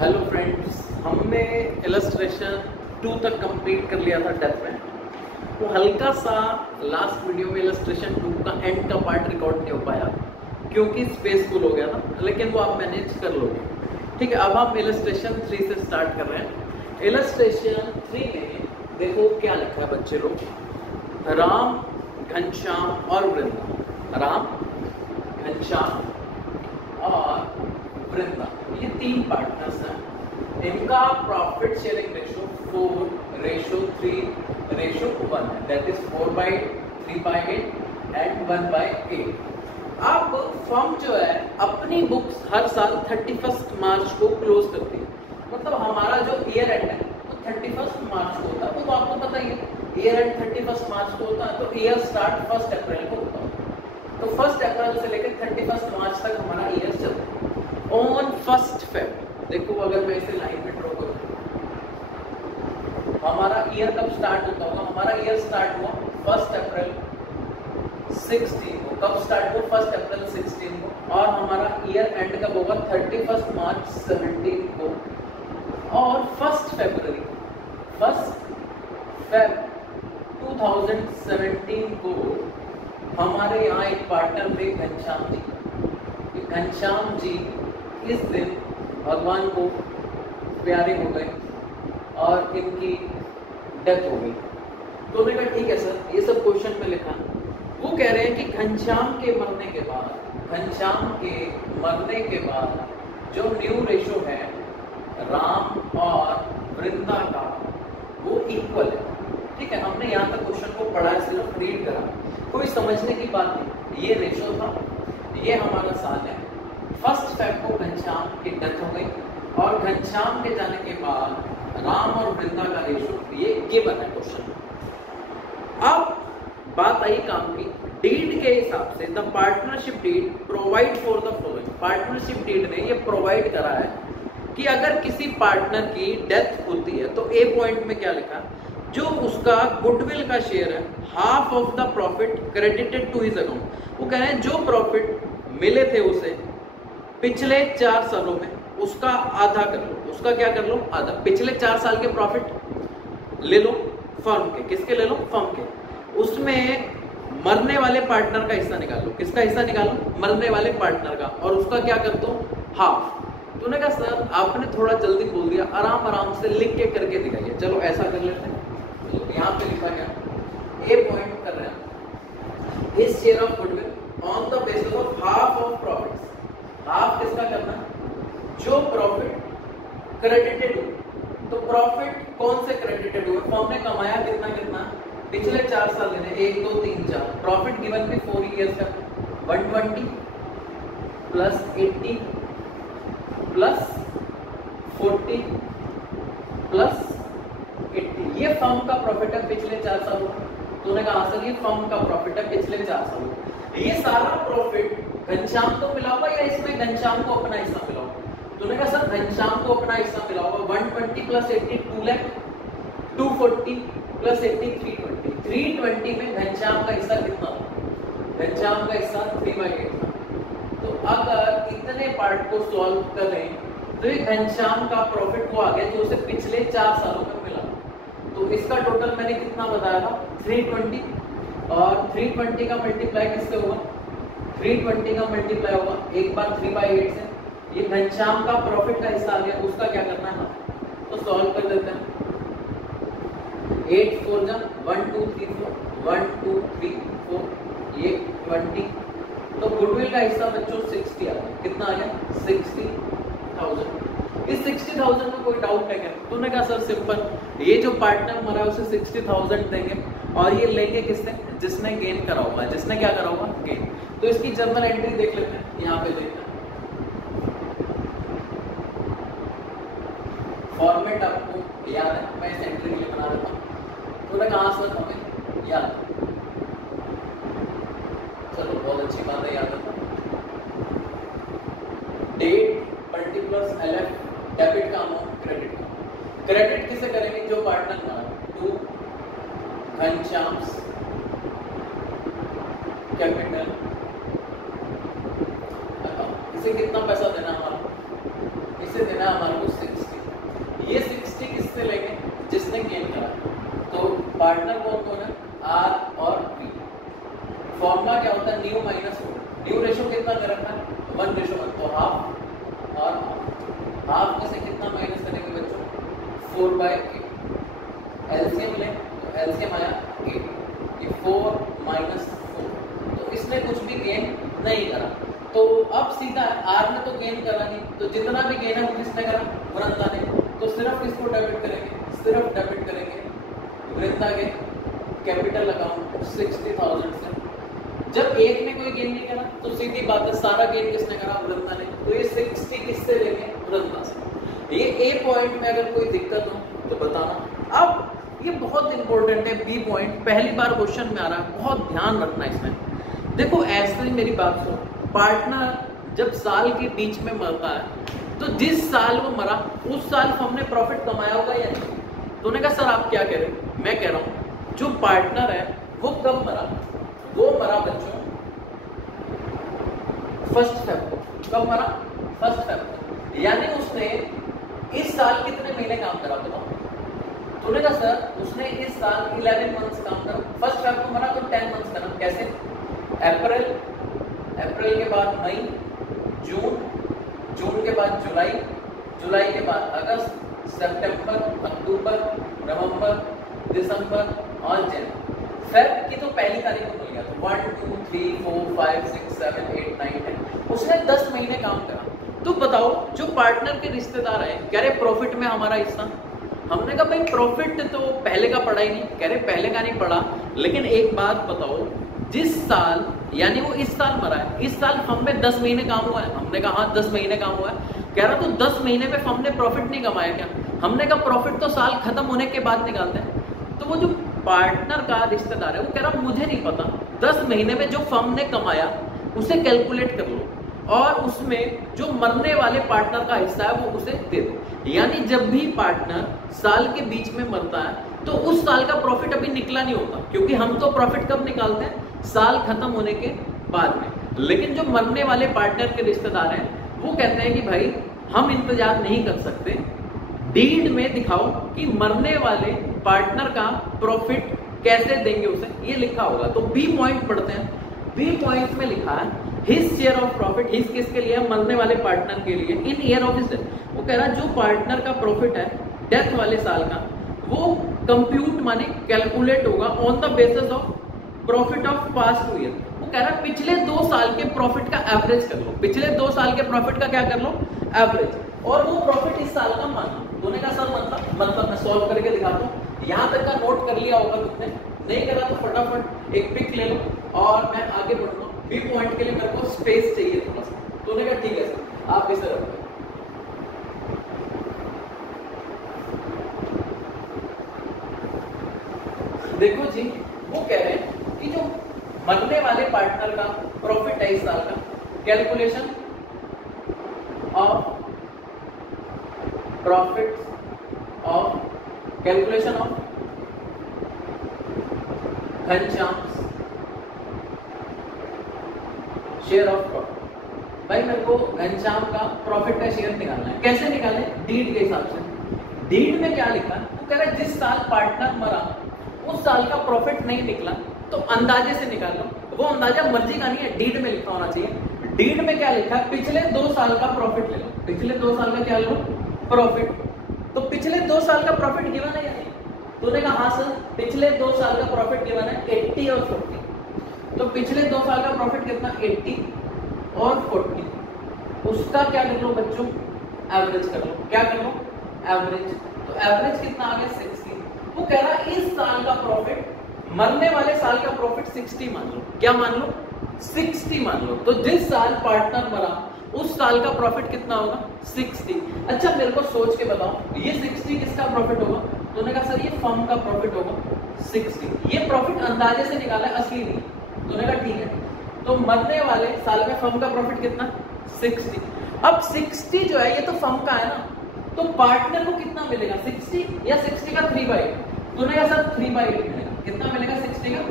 Hello friends, हमने illustration 2 तक complete कर लिया था डेथ में। तो हल्का सा लास्ट वीडियो में इलस्ट्रेशन 2 का एंड का पार्ट रिकॉर्ड नहीं हो पाया क्योंकि स्पेस फुल हो गया था, लेकिन वो आप मैनेज कर लोगे। ठीक है, अब हम इलस्ट्रेशन 3 से स्टार्ट कर रहे हैं। इलस्ट्रेशन 3 में देखो क्या लिखा है बच्चे लोग, राम, घनश्याम और वृंदा। राम, घनश्याम और वृंदा, ये 3 पार्टनर्स हैं। इनका प्रॉफिट शेयरिंग रेशो 4:3:1 है, दैट इज 4/3/8 एंड 1/8। अब फर्म जो है अपनी बुक्स हर साल 31 मार्च को क्लोज करती है। मतलब हमारा जो ईयर एंड है वो 31 मार्च को होता है। तो आपको पता ही है ईयर एंड 31 मार्च को होता है, तो ईयर स्टार्ट 1 अप्रैल को होता है। तो 1 अप्रैल से लेकर 31 मार्च तक हमारा ईयर चलता है। ऑन 1 फेब, देखो अगर मैं इसे लाइन में ड्रॉ करूं, हमारा ईयर कब स्टार्ट होता होगा? हमारा ईयर स्टार्ट हुआ 1 अप्रैल 16 को। कब स्टार्ट हुआ? 1 अप्रैल 16 को। और हमारा ईयर एंड कब होगा? 31 मार्च 17 को। और 1 फरवरी 2017 को हमारे यहाँ एक पार्टनर थे घनश्याम जी। घनश्याम जी इस दिन भगवान को प्यारे हो गए और इनकी डेथ हो गई। तो उन्होंने कहा ठीक है सर, ये सब क्वेश्चन में लिखा। वो कह रहे हैं कि घनश्याम के मरने के बाद जो न्यू रेशो है राम और वृंदा का, वो इक्वल है। ठीक है, हमने यहाँ तक क्वेश्चन को पढ़ा है, सिर्फ रीड करा, कोई समझने की बात नहीं। ये रेशो था, ये हमारा साल है। 1 फेब को घनश्याम की डेथ हो गई और घनश्याम के जाने के बाद राम और वृंदा का रेशो, ये गिवन है क्वेश्चन। अब बात आई काम की। डीड के हिसाब से the partnership deed provide for the following. Partnership deed ने ये प्रोवाइड करा है कि अगर किसी पार्टनर की डेथ होती है तो ए पॉइंट में क्या लिखा, जो उसका गुडविल का शेयर है, half of the profit credited to his account. वो कह रहे हैं जो प्रॉफिट मिले थे उसे पिछले 4 सालों में, उसका आधा कर लो। उसका क्या कर लो? आधा। पिछले 4 साल के प्रॉफिट ले लो फर्म के। किसके ले लो? फर्म के। उसमें मरने वाले पार्टनर का हिस्सा निकालो। किसका हिस्सा निकालो? मरने वाले पार्टनर का। और उसका क्या कर दो? हाफ। तूने कहा सर आपने थोड़ा जल्दी बोल दिया, आराम से लिख के करके दिखाइए। चलो ऐसा कर लेते हैं। तो यहाँ पे लिखा गया, ए पॉइंट कर रहे हैं, his share of goodwill on the basis of half of profits. Half किसका करना? जो प्रॉफिट क्रेडिटेड हुए। तो प्रॉफिट कौन से क्रेडिटेड हुए? फर्म ने कमाया कितना पिछले 4 साल लेने, 1 2 3 4। प्रॉफिट गिवन भी 4 ईयर्स का 120 प्लस 80 प्लस 40 प्लस 80। ये फर्म का प्रॉफिट है पिछले 4 सालों का। तूने कहा सर ये फर्म का प्रॉफिट है पिछले 4 सालों का। ये सारा प्रॉफिट घनश्याम को मिला होगा या इसमें घनश्याम को अपना हिस्सा मिला होगा? तूने कहा सर घनश्याम को अपना हिस्सा मिला होगा। 120 प्लस 80 2 लाख, 240 प्लस 80 320। 320 में घनश्याम का हिस्सा कितना होगा? घनश्याम का हिस्सा 3/8 था। तो अगर इतने पार्ट को सॉल्व करें तो ये घनश्याम का प्रॉफिट वो आ गया जो उसे पिछले 4 सालों में मिला। तो इसका टोटल मैंने कितना बताया था? 320। और 320 का मल्टीप्लाई किससे होगा? 320 का मल्टीप्लाई होगा एक बार 3/8 से। ये घनश्याम का प्रॉफिट का हिस्सा आ गया, उसका क्या करना है? तो सॉल्व कर देते हैं। 8 4 जा 1 2 3 4, 1 2 3 4, ये 20। तो गुडविल का हिस्सा बच्चों 60 आ गया। कितना आ गया? 60,000। इस 60,000 में कोई डाउट है क्या? तूने कहा सर सिंपल, ये जो पार्टनर मरा है उसे 60,000 देंगे और ये लेंगे किससे? जिसने गेन करा होगा। जिसने क्या करा होगा? गेन। तो इसकी जर्नल एंट्री देख लेते हैं। यहाँ पे देखते हैं, फॉर्मेट आपको याद है, मैं इस एंट्री के लिए बना देता हूँ। तूने कहा सर हमें याद, चलो बहुत अच्छी बात है, याद है। डेट पर्टिकुलर LF, डेबिट का अमाउंट, क्रेडिट का। क्रेडिट किसे करेंगे? जो पार्टनर का टू घनश्याम्स कैपिटल। इसे कितना पैसा देना हमारा? इसे देना हमारे को 6 ये 60 किससे लेंगे? जिसने गेन करा। तो पार्टनर कौन कौन है? आर और पी। फॉर्मूला क्या होता है? New minus O. New ratio कितना कर रखा है? 1:1, तो हाफ और हाफ। हाफ में से कितना माइनस करेंगे बच्चों? 4/8। एलसीएम लें तो एलसीएम आया 8, ये 4 - 4, तो इसने कुछ भी गेन नहीं करा। तो अब सीधा आर ने तो गेन करा नहीं, तो जितना भी गेन है वो किसने करा? वृंदा ने। तो सिर्फ किसको डेबिट करेंगे? सिर्फ डेबिट करेंगे वृंदा के कैपिटल अकाउंट 60,000 से। जब एक ने कोई गेन नहीं करा तो सीधी बात है सारा गेन किसने करा? वृंदा ने। तो ये 60 किससे लेंगे? वृंदा से। ये ए पॉइंट में अगर कोई दिक्कत हो तो बताना। अब ये बहुत इंपॉर्टेंट है, बी पॉइंट पहली बार क्वेश्चन में आ रहा है, बहुत ध्यान रखना इसमें। देखो ऐसे ही मेरी बात सुनो, पार्टनर जब साल के बीच में मरता है तो जिस साल वो मरा उस साल हमने प्रॉफिट कमाया होगा या नहीं? तो उन्होंने कहा सर आप क्या कह रहे हो? मैं कह रहा हूं जो पार्टनर है वो कब मरा? वो मरा बच्चों 1 फेब को। कब मरा? 1 फेब को। यानी उसने इस साल कितने महीने काम करा बताओ? तो उन्होंने कहा सर उसने इस साल 11 मंथ्स काम करा। 1 फेब को मरा तो 10 मंथ्स करा। कैसे? अप्रैल, अप्रैल के बाद मई, जून, जून के बाद जुलाई, जुलाई के बाद अगस्त, सितंबर, अक्टूबर, नवंबर, दिसंबर और जनवरी। फेब की तो पहली तारीख को मिल गया तो 1 2 3 4 5 6 7 8 9 10 उसने 10 महीने काम करा। तो बताओ जो पार्टनर के रिश्तेदार है कह रहे प्रॉफिट में हमारा हिस्सा। हमने कहा भाई प्रॉफिट तो पहले का पड़ा ही नहीं। कह रहे पहले का नहीं पड़ा, लेकिन एक बात बताओ जिस साल यानी वो इस साल मरा है, इस साल फर्म में 10 महीने काम हुआ है। हमने कहा हाँ 10 महीने काम हुआ है। कह रहा तो 10 महीने में फर्म ने प्रॉफिट नहीं कमाया क्या? हमने कहा प्रॉफिट तो साल खत्म होने के बाद निकालते हैं। तो वो जो पार्टनर का रिश्तेदार है वो कह रहा मुझे नहीं पता, 10 महीने में जो फर्म ने कमाया उसे कैलकुलेट कर लो और उसमें जो मरने वाले पार्टनर का हिस्सा है वो उसे दे दो। यानी जब भी पार्टनर साल के बीच में मरता है तो उस साल का प्रॉफिट अभी निकला नहीं होता, क्योंकि हम तो प्रॉफिट कब निकालते हैं? साल खत्म होने के बाद में। लेकिन जो मरने वाले पार्टनर के रिश्तेदार हैं वो कहते हैं कि भाई हम इंतजार नहीं कर सकते, डीड में दिखाओ कि मरने वाले पार्टनर का प्रॉफिट कैसे देंगे उसे, ये लिखा होगा। तो बी पॉइंट पढ़ते हैं। बी पॉइंट में लिखा है his share of profit. His किसके लिए? मरने वाले पार्टनर के लिए। इन ईयर ऑफ हिज डेथ। वो कह रहा है जो पार्टनर का प्रॉफिट है डेथ वाले साल का वो कंप्यूट माने कैलकुलेट होगा on the basis of profit of past 2 year. वो कह रहा है पिछले 2 साल के प्रॉफिट का एवरेज कर लो। पिछले 2 साल के प्रॉफिट का क्या कर लो? एवरेज। और वो प्रॉफिट इस साल का मान लो। दोनों का सर मतलब मैं सॉल्व करके दिखाता हूँ। यहाँ तक का नोट कर लिया होगा तुमने, नहीं करा तो फटाफट एक पिक ले लो और मैं आगे बढ़ूंगा। बी पॉइंट के लिए मेरे को स्पेस चाहिए थोड़ा सा। तो उन्होंने कहा ठीक है सर आप इसे रखो। देखो जी वो कह रहे हैं कि जो मरने वाले पार्टनर का प्रॉफिट है इस साल का, calculation of profit of calculation of Ghanshyam share of profit. भाई मेरे को घनश्याम का प्रॉफिट का शेयर निकालना है। कैसे निकालें? डीड के हिसाब से। डीड में क्या लिखा है? वो कह रहा है जिस साल पार्टनर मरा उस साल का प्रॉफिट नहीं निकला तो अंदाजे से निकाल लो। वो अंदाजा मर्जी का नहीं है, डीड में लिखा होना चाहिए। डीड में क्या लिखा है? पिछले 2 साल का प्रॉफिट ले लो। पिछले 2 साल का क्या लो? प्रॉफिट। तो पिछले 2 साल का प्रॉफिट गिवन है या नहीं? तो उन्होंने कहा हाँ सर पिछले 2 साल का प्रॉफिट गिवन है 80 और 40। तो पिछले 2 साल का प्रॉफिट कितना? 80 और 40। उसका क्या कर लो बच्चों? एवरेज कर लो। क्या कर लो? एवरेज। तो एवरेज कितना आ गया? 60। वो कह रहा है इस साल का प्रॉफिट मरने वाले साल का प्रॉफिट 60 मान लो। क्या मान लो? 60 मान लो। तो जिस साल पार्टनर मरा उस साल का प्रॉफिट कितना होगा? 60। अच्छा मेरे को सोच के बताओ ये 60 किसका प्रॉफिट होगा? तो उन्होंने कहा सर ये फर्म का प्रॉफिट होगा 60। ये प्रॉफिट अंदाजे से निकाला है, असली नहीं। तो उन्होंने कहा ठीक है। तो मरने वाले साल में फर्म का प्रॉफिट कितना? 60। अब 60 जो है ये तो फर्म का है ना, तो पार्टनर को कितना मिलेगा? 60 या 60 का 3/8? तो उन्होंने कहा सर 3/8 मिलेगा। कितना मिलेगा? 60 का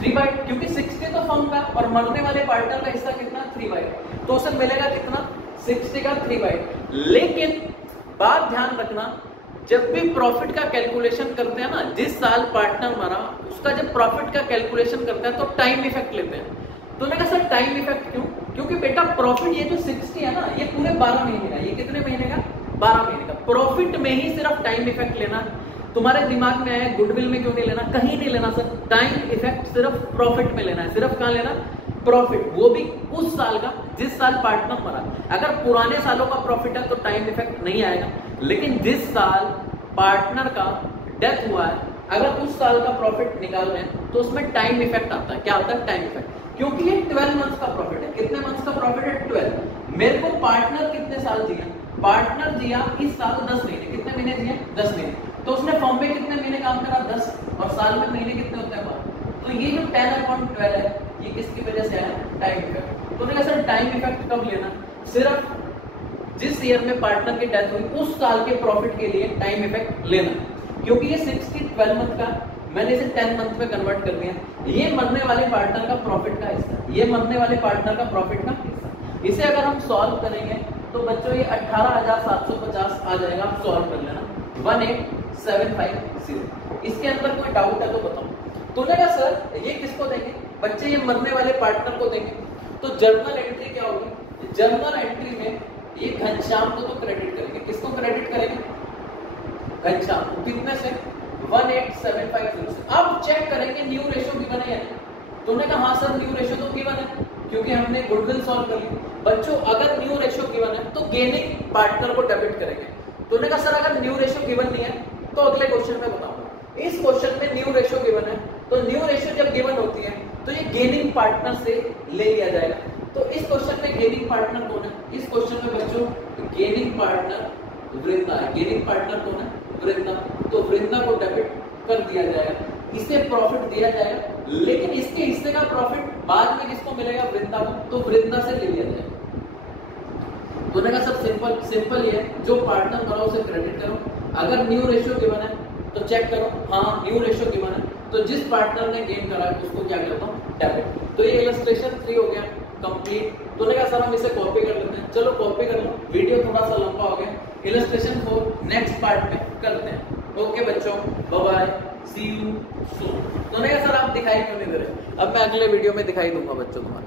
3/8, क्योंकि 60 तो फर्म का और मरने वाले पार्टनर का हिस्सा कितना? 3/8। तो उसे मिलेगा कितना? 60 का 3/8। लेकिन बात ध्यान रखना जब भी प्रॉफिट का कैलकुलेशन करते हैं ना, जिस साल पार्टनर मरा उसका जब प्रॉफिट का कैलकुलेशन करते हैं तो टाइम इफेक्ट लेते हैं। तो मैंने कहा सर टाइम इफेक्ट क्यों? क्योंकि बेटा प्रॉफिट ये जो 60 है ना, ये पूरे 12 महीने का, ये कितने महीने का? 12 महीने का। प्रॉफिट में ही सिर्फ टाइम इफेक्ट लेना। तुम्हारे दिमाग में आया गुडविल में क्यों नहीं लेना? कहीं नहीं लेना सर, टाइम इफेक्ट सिर्फ प्रॉफिट में लेना है। सिर्फ कहां लेना? प्रॉफिट, वो भी उस साल का जिस साल पार्टनर मरा। अगर पुराने सालों का प्रॉफिट है तो टाइम इफेक्ट नहीं आएगा, लेकिन जिस साल पार्टनर का डेथ हुआ है अगर उस साल का प्रॉफिट निकाल रहे हैं तो उसमें टाइम इफेक्ट आता है। क्या होता है? Time effect. क्योंकि ये 12 मंथ्स का प्रॉफिट है। कितने मंथ्स का प्रॉफिट है? 12। मेरे को पार्टनर कितने साल जिया? पार्टनर जिया इस साल 10 महीने। कितने महीने जिए? 10 महीने। तो उसने फॉर्म में कितने महीने काम करा? 10। और साल में महीने कितने होते हैं? 12। तो ये जो 10/12 है ये किसकी वजह से आया? Time effect. तो मैंने कहा सर टाइम इफेक्ट कब लेना? सिर्फ जिस ईयर में पार्टनर की डेथ हुई उस साल के प्रॉफिट के लिए टाइम इफेक्ट लेना। क्योंकि ये 60 12 मंथ का, मैंने इसे 10 मंथ में कन्वर्ट कर दिया। ये मरने वाले पार्टनर का प्रॉफिट का हिस्सा, ये मरने वाले पार्टनर का प्रॉफिट का हिस्सा। इसे अगर हम सॉल्व करेंगे तो बच्चों ये 18,750 आ जाएगा। आप सॉल्व कर लेना 18750। इसके अंदर कोई डाउट है तो बताओ। तूने कहा सर ये किसको देंगे? बच्चे ये मरने वाले पार्टनर को देंगे। तो जर्नल एंट्री क्या होगी? जर्नल एंट्री में ये घनश्याम को तो क्रेडिट करेंगे। किसको क्रेडिट करेंगे? घनश्याम को। कितने से? 18750 से। अब चेक करेंगे न्यू रेशियो गिवन है या नहीं। तूने कहा हाँ सर न्यू रेशियो तो गिवन है क्योंकि हमने गुडविल सॉल्व कर ली। बच्चों अगर न्यू रेशियो गिवन है तो गेनिंग पार्टनर को डेबिट करेंगे। तूने कहा सर अगर न्यू रेशियो गिवन नहीं है तो अगले क्वेश्चन में बताऊंगा। इस क्वेश्चन में न्यू रेशियो गिवन है तो न्यू रेशियो जब गिवन होती है तो ये गेनिंग पार्टनर से ले लिया जाएगा। तो इस क्वेश्चन में गेनिंग पार्टनर कौन है? इस क्वेश्चन में बच्चों गेनिंग पार्टनर वृंदा है। गेनिंग पार्टनर कौन है? वृंदा। तो वृंदा को डेबिट कर दिया जाएगा, इसे प्रॉफिट दिया जाएगा, लेकिन इसके हिस्से का प्रॉफिट बाद में किसको मिलेगा? वृंदा को। तो वृंदा से ले लिया जाएगा। तो मैंने कहा सब सिंपल ये है, जो पार्टनर करो उसे क्रेडिट करो। अगर न्यू रेशियो गिवन है तो चेक करो हाँ न्यू रेशियो गिवन है तो जिस पार्टनर ने गेन करा है उसको क्या करता हूँ? डेबिट। तो ये इलस्ट्रेशन 3 हो गया कंप्लीट। तो मैंने कहा सर हम इसे कॉपी कर लेते हैं। चलो कॉपी कर लो, वीडियो थोड़ा सा लंबा हो गया। इलस्ट्रेशन 4 नेक्स्ट पार्ट में करते हैं। ओके बच्चों, bye bye, see you soon. तो मैंने कहा सर आप दिखाई क्यों नहीं दे रहे? अब मैं अगले वीडियो में दिखाई दूंगा बच्चों तुम्हारे।